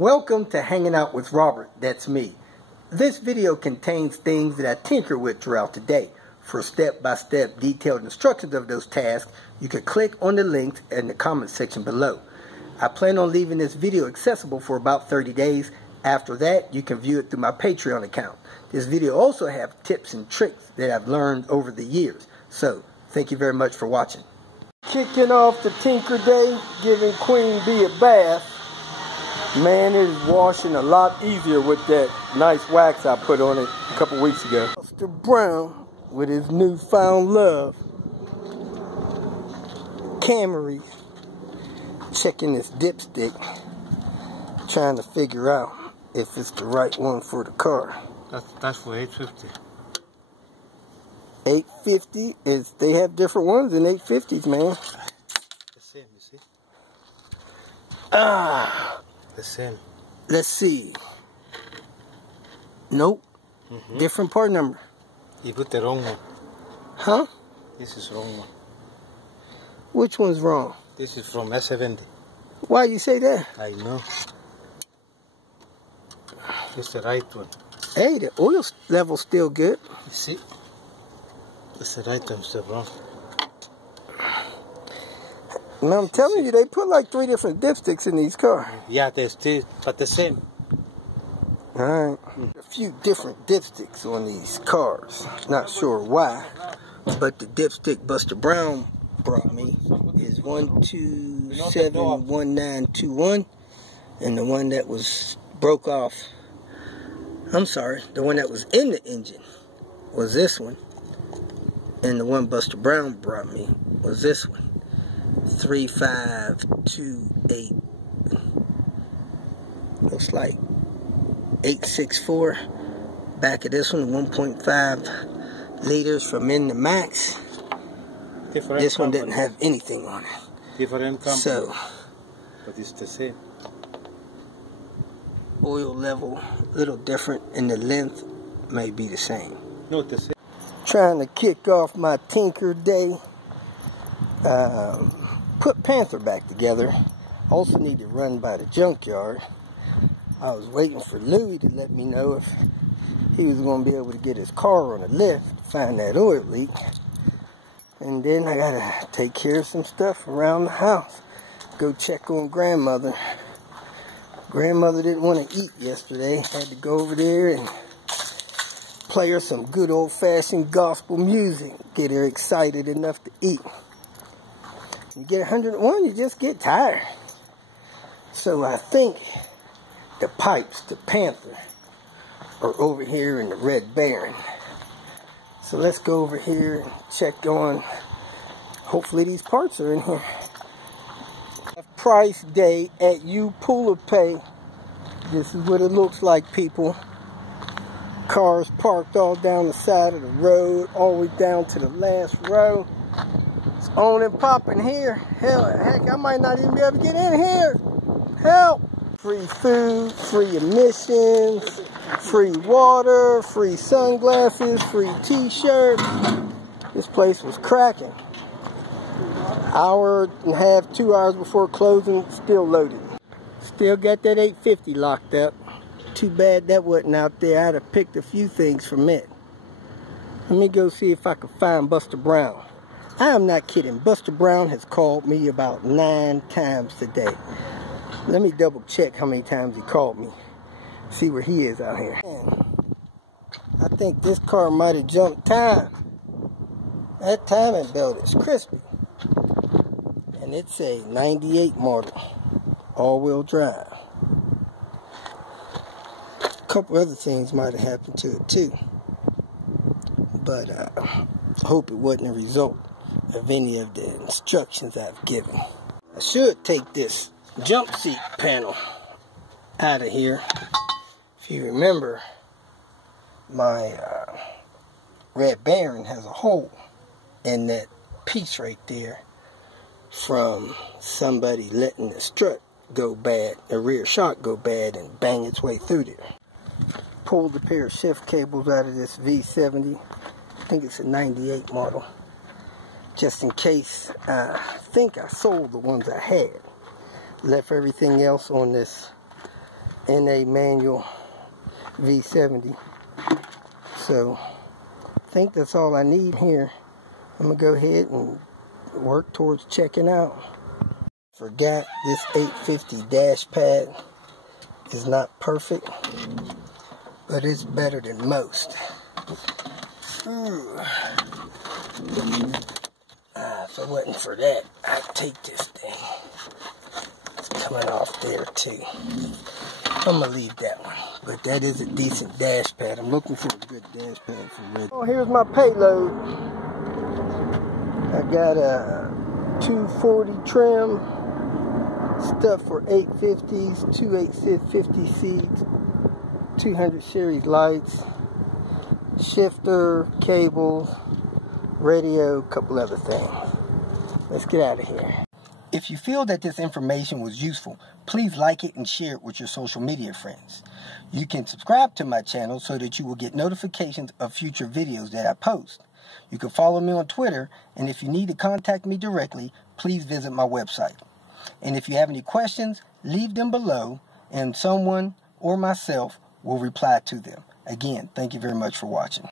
Welcome to Hanging Out with Robert, that's me. This video contains things that I tinker with throughout the day. For step-by-step detailed instructions of those tasks, you can click on the links in the comment section below. I plan on leaving this video accessible for about 30 days. After that, you can view it through my Patreon account. This video also has tips and tricks that I've learned over the years. So, thank you very much for watching. Kicking off the Tinker Day, giving Queen Bee a bath. Man, it is washing a lot easier with that nice wax I put on it a couple weeks ago. Mr. Brown with his newfound love. Camry. Checking this dipstick. Trying to figure out if it's the right one for the car. That's for $8.50. $8.50 is, they have different ones in $8.50s, man. The same, you see? The same. Let's see. Nope. Different part number. You put the wrong one. Huh? This is wrong one. Which one's wrong? This is from S70. Why you say that? I know. It's the right one. Hey, the oil level's still good. You see? It's the right one, still wrong. And I'm telling you, they put like 3 different dipsticks in these cars. Yeah, there's 2, but the same. Alright. A few different dipsticks on these cars. Not sure why, but the dipstick Buster Brown brought me is 1271921, and the one that was broke off, I'm sorry, the one that was in the engine was this one, and the one Buster Brown brought me was this one. 3528. Looks like 864. Back of this one, 1.5 liters from in the max. Different this one company. didn't have anything on it. Different company. So, but it's the same. Oil level, a little different, and the length may be the same. No, the same. Trying to kick off my Tinker Day. Put Panther back together. Also need to run by the junkyard. I was waiting for Louie to let me know if he was going to be able to get his car on a lift to find that oil leak. And then I got to take care of some stuff around the house. Go check on grandmother. Grandmother didn't want to eat yesterday. Had to go over there and play her some good old-fashioned gospel music. Get her excited enough to eat. You get 101, you just get tired. So I think the pipes, the Panther, are over here in the Red Barron. So let's go over here and check on, hopefully these parts are in here. Price day at HOWR Pay. This is what it looks like, people. Cars parked all down the side of the road, all the way down to the last row. It's on and popping here. Hell, heck, I might not even be able to get in here. Help! Free food, free admissions, free water, free sunglasses, free t-shirts. This place was cracking. Hour and a half, 2 hours before closing, still loaded. Still got that 850 locked up. Too bad that wasn't out there. I'd have picked a few things from it. Let me go see if I can find Buster Brown. I am not kidding. Buster Brown has called me about 9 times today. Let me double check how many times he called me. See where he is out here. Man, I think this car might have jumped time. That timing belt is crispy. And it's a 98 model. All-wheel drive. A couple other things might have happened to it too. But I hope it wasn't a result of any of the instructions I've given. I should take this jump seat panel out of here. If you remember, my Red Barron has a hole in that piece right there from somebody letting the strut go bad, the rear shock go bad and bang its way through there. Pulled a pair of shift cables out of this V70. I think it's a 98 model. Just in case, I think I sold the ones I had. Left everything else on this in a manual V70. So I think that's all I need here. I'm gonna go ahead and work towards checking out. Forgot this 850 dash pad is not perfect, but it's better than most. If it wasn't for that, I'd take this thing. It's coming off there too. I'm gonna leave that one, but that is a decent dash pad. I'm looking for a good dash pad for Red. Oh, here's my payload. I got a 240 trim, stuff for 850s, two 850 seats, 200 series lights, shifter, cables, radio, a couple other things. Let's get out of here. If you feel that this information was useful, please like it and share it with your social media friends. You can subscribe to my channel so that you will get notifications of future videos that I post. You can follow me on Twitter, and if you need to contact me directly, please visit my website. And if you have any questions, leave them below, and someone or myself will reply to them. Again, thank you very much for watching.